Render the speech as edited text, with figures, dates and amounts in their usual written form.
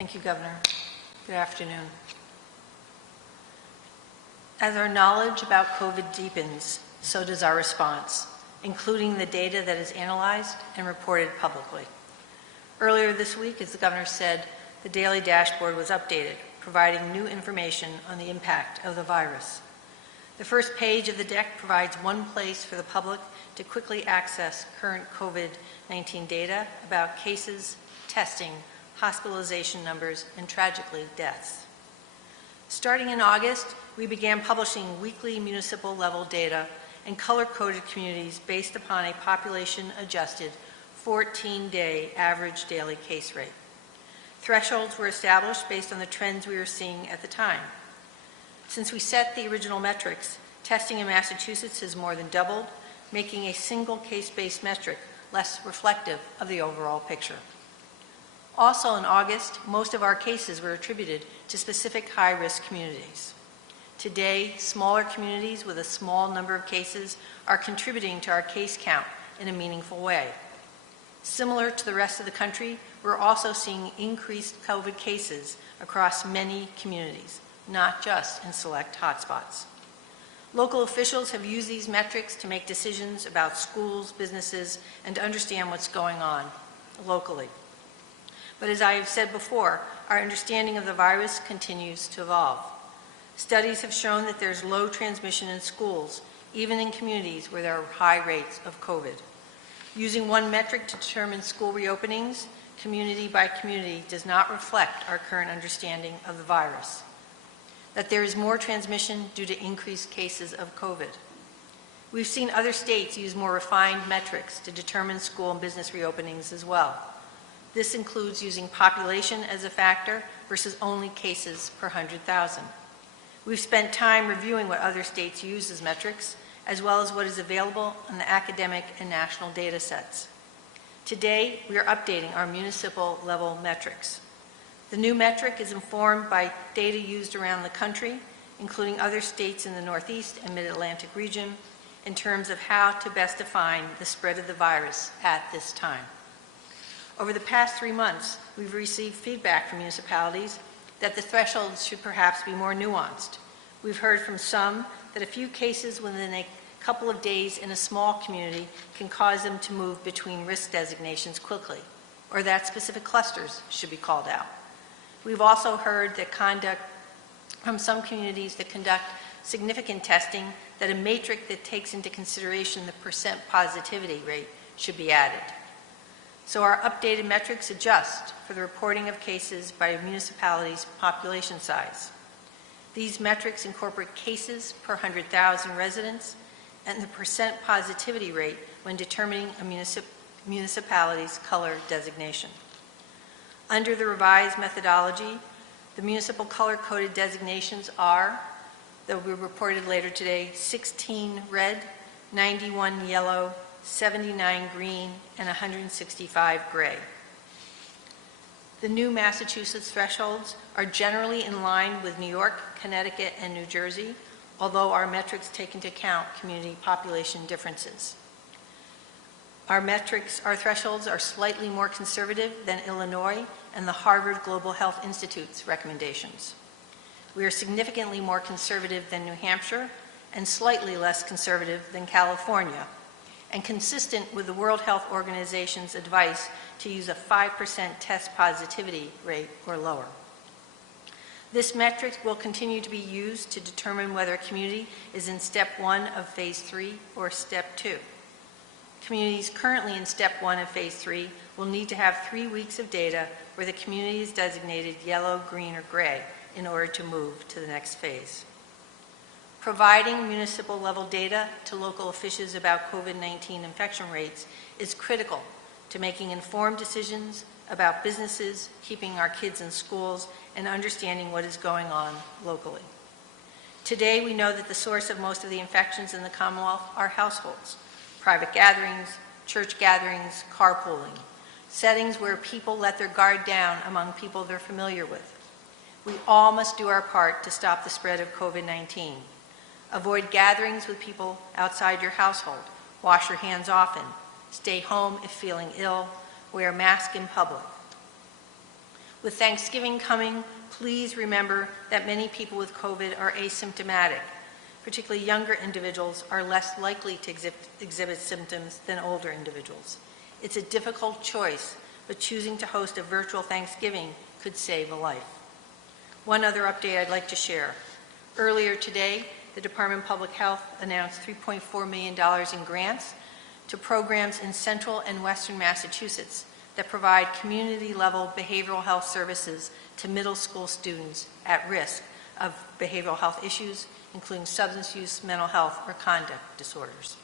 Thank you, Governor. Good afternoon. As our knowledge about COVID deepens, so does our response, including the data that is analyzed and reported publicly. Earlier this week, as the Governor said, the daily dashboard was updated, providing new information on the impact of the virus. The first page of the deck provides one place for the public to quickly access current COVID-19 data about cases, testing, hospitalization numbers, and tragically, deaths. Starting in August, we began publishing weekly municipal level data and color-coded communities based upon a population-adjusted 14-day average daily case rate. Thresholds were established based on the trends we were seeing at the time. Since we set the original metrics, testing in Massachusetts has more than doubled, making a single case-based metric less reflective of the overall picture. Also in August, most of our cases were attributed to specific high-risk communities. Today, smaller communities with a small number of cases are contributing to our case count in a meaningful way. Similar to the rest of the country, we're also seeing increased COVID cases across many communities, not just in select hotspots. Local officials have used these metrics to make decisions about schools, businesses, and to understand what's going on locally. But as I have said before, our understanding of the virus continues to evolve. Studies have shown that there's low transmission in schools, even in communities where there are high rates of COVID. Using one metric to determine school reopenings, community by community, does not reflect our current understanding of the virus. That there is more transmission due to increased cases of COVID. We've seen other states use more refined metrics to determine school and business reopenings as well. This includes using population as a factor versus only cases per 100,000. We've spent time reviewing what other states use as metrics, as well as what is available in the academic and national data sets. Today, we are updating our municipal level metrics. The new metric is informed by data used around the country, including other states in the Northeast and Mid-Atlantic region, in terms of how to best define the spread of the virus at this time. Over the past 3 months, we've received feedback from municipalities that the thresholds should perhaps be more nuanced. We've heard from some that a few cases within a couple of days in a small community can cause them to move between risk designations quickly, or that specific clusters should be called out. We've also heard that conduct from some communities that conduct significant testing, that a matrix that takes into consideration the percent positivity rate should be added. So our updated metrics adjust for the reporting of cases by a municipality's population size. These metrics incorporate cases per 100,000 residents and the percent positivity rate when determining a municipality's color designation. Under the revised methodology, the municipal color-coded designations are, that will be reported later today, 16 red, 91 yellow, 79 green, and 165 gray. The new Massachusetts thresholds are generally in line with New York, Connecticut, and New Jersey, although our metrics take into account community population differences. Our thresholds are slightly more conservative than Illinois and the Harvard Global Health Institute's recommendations. We are significantly more conservative than New Hampshire and slightly less conservative than California, and consistent with the World Health Organization's advice to use a 5% test positivity rate or lower. This metric will continue to be used to determine whether a community is in step 1 of phase 3 or step 2. Communities currently in step 1 of phase 3 will need to have 3 weeks of data where the community is designated yellow, green, or gray in order to move to the next phase. Providing municipal level data to local officials about COVID-19 infection rates is critical to making informed decisions about businesses, keeping our kids in schools, and understanding what is going on locally. Today, we know that the source of most of the infections in the Commonwealth are households, private gatherings, church gatherings, carpooling, settings where people let their guard down among people they're familiar with. We all must do our part to stop the spread of COVID-19. Avoid gatherings with people outside your household. Wash your hands often. Stay home if feeling ill. Wear a mask in public. With Thanksgiving coming, please remember that many people with COVID are asymptomatic. Particularly younger individuals are less likely to exhibit symptoms than older individuals. It's a difficult choice, but choosing to host a virtual Thanksgiving could save a life. One other update I'd like to share. Earlier today, the Department of Public Health announced $3.4 million in grants to programs in central and western Massachusetts that provide community-level behavioral health services to middle school students at risk of behavioral health issues, including substance use, mental health, or conduct disorders.